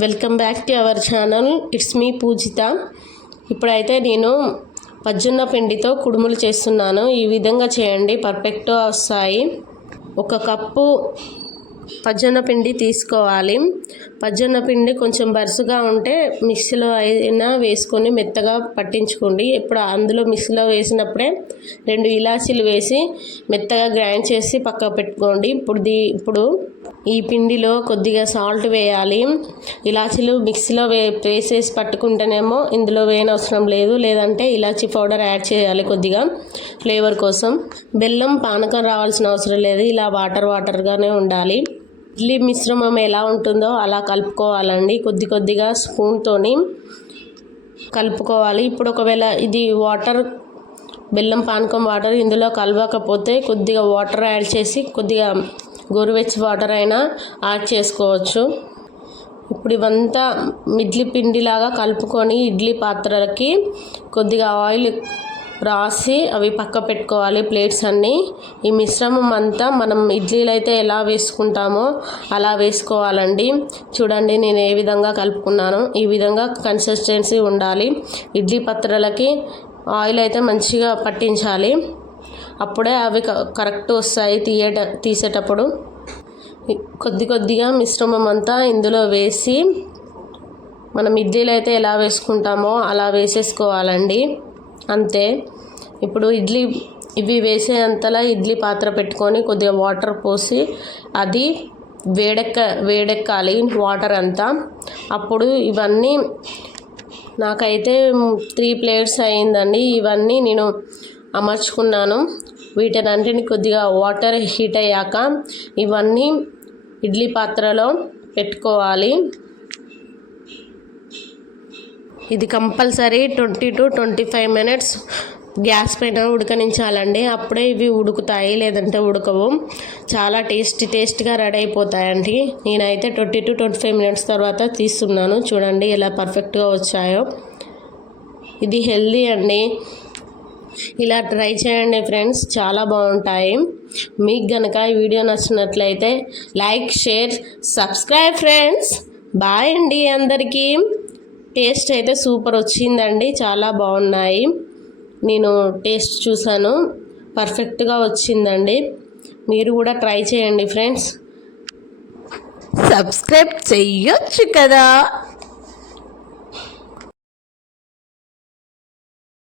Welcome back to our channel. It's me Poojitha. ఇప్పుడైతే నేను పజ్జొన్న పిండితో కుడుములు చేస్తున్నాను. ఈ విధంగా చేయండి, పర్ఫెక్ట్గా వస్తాయి. 1 కప్పు పజ్జొన్న పిండి తీసుకోవాలి. పజ్జొన్న పిండి కొంచెం బరుసుగా ఉంటే మిక్సీలో అయినా వేసుకొని మెత్తగా పట్టించుకోండి. ఇప్పుడు అందులో మిక్సీలో వేసినప్పుడే 2 ఇలాచీలు వేసి మెత్తగా గ్రైండ్ చేసి పక్కకు పెట్టుకోండి. ఇప్పుడు ఈ పిండిలో కొద్దిగా సాల్ట్ వేయాలి. ఇలాచీలు మిక్సీలో వేసేసి పట్టుకుంటేనేమో ఇందులో వేయనవసరం లేదు, లేదంటే ఇలాచీ పౌడర్ యాడ్ చేయాలి కొద్దిగా ఫ్లేవర్ కోసం. బెల్లం పానకం రావాల్సిన అవసరం లేదు, ఇలా వాటర్గానే ఉండాలి. ఇడ్లీ మిశ్రమం ఎలా ఉంటుందో అలా కలుపుకోవాలండి. కొద్దిగా స్పూన్తోని కలుపుకోవాలి. ఇప్పుడు ఒకవేళ ఇది బెల్లం పానకం వాటర్ ఇందులో కలవకపోతే కొద్దిగా వాటర్ యాడ్ చేసి కొద్దిగా గోరువెచ్చని వాటర్ అయినా యాడ్ చేసుకోవచ్చు. ఇప్పుడు ఇవంతా ఇడ్లీ పిండిలాగా కలుపుకొని ఇడ్లీ పాత్రలకి కొద్దిగా ఆయిల్ రాసి అవి పక్క పెట్టుకోవాలి, ప్లేట్స్ అన్నీ. ఈ మిశ్రమం అంతా మనం ఇడ్లీలు అయితే ఎలా వేసుకుంటామో అలా వేసుకోవాలండి. చూడండి నేను ఏ విధంగా కలుపుకున్నానో, ఈ విధంగా కన్సిస్టెన్సీ ఉండాలి. ఇడ్లీ పాత్రలకి ఆయిల్ అయితే మంచిగా పట్టించాలి, అప్పుడే అవి కరెక్ట్ వస్తాయి తీసేటప్పుడు. కొద్దిగా మిశ్రమం అంతా ఇందులో వేసి మనం ఇడ్లీలు అయితే ఎలా వేసుకుంటామో అలా వేసేసుకోవాలండి, అంతే. ఇప్పుడు ఇవి వేసేంతలా ఇడ్లీ పాత్ర పెట్టుకొని కొద్దిగా వాటర్ పోసి అది వేడెక్కాలి వాటర్ అంతా. అప్పుడు ఇవన్నీ నాకైతే 3 ప్లేట్స్ అయిందండి. ఇవన్నీ నేను అమర్చుకున్నాను. వీటన్నింటిని కొద్దిగా వాటర్ హీట్ అయ్యాక ఇవన్నీ ఇడ్లీ పాత్రలో పెట్టుకోవాలి. ఇది కంపల్సరీ 20 to 25 minutes గ్యాస్ పైన ఉడకనించాలండి. అప్పుడే ఇవి ఉడుకుతాయి, లేదంటే ఉడకవు. చాలా టేస్టీగా రెడీ అయిపోతాయండి. నేనైతే 20 to 25 minutes తర్వాత తీస్తున్నాను. చూడండి ఎలా పర్ఫెక్ట్గా వచ్చాయో. ఇది హెల్దీ అండి, ఇలా ట్రై చేయండి ఫ్రెండ్స్, చాలా బాగుంటాయి. మీకు కనుక ఈ వీడియో నచ్చినట్లయితే like, share, subscribe friends. Bye అండి అందరికీ. టేస్ట్ అయితే సూపర్ వచ్చిందండి, చాలా బాగున్నాయి. నేను టేస్ట్ చూసాను, పర్ఫెక్ట్గా వచ్చిందండి. మీరు కూడా ట్రై చేయండి ఫ్రెండ్స్. సబ్స్క్రైబ్ చెయ్యొచ్చు కదా.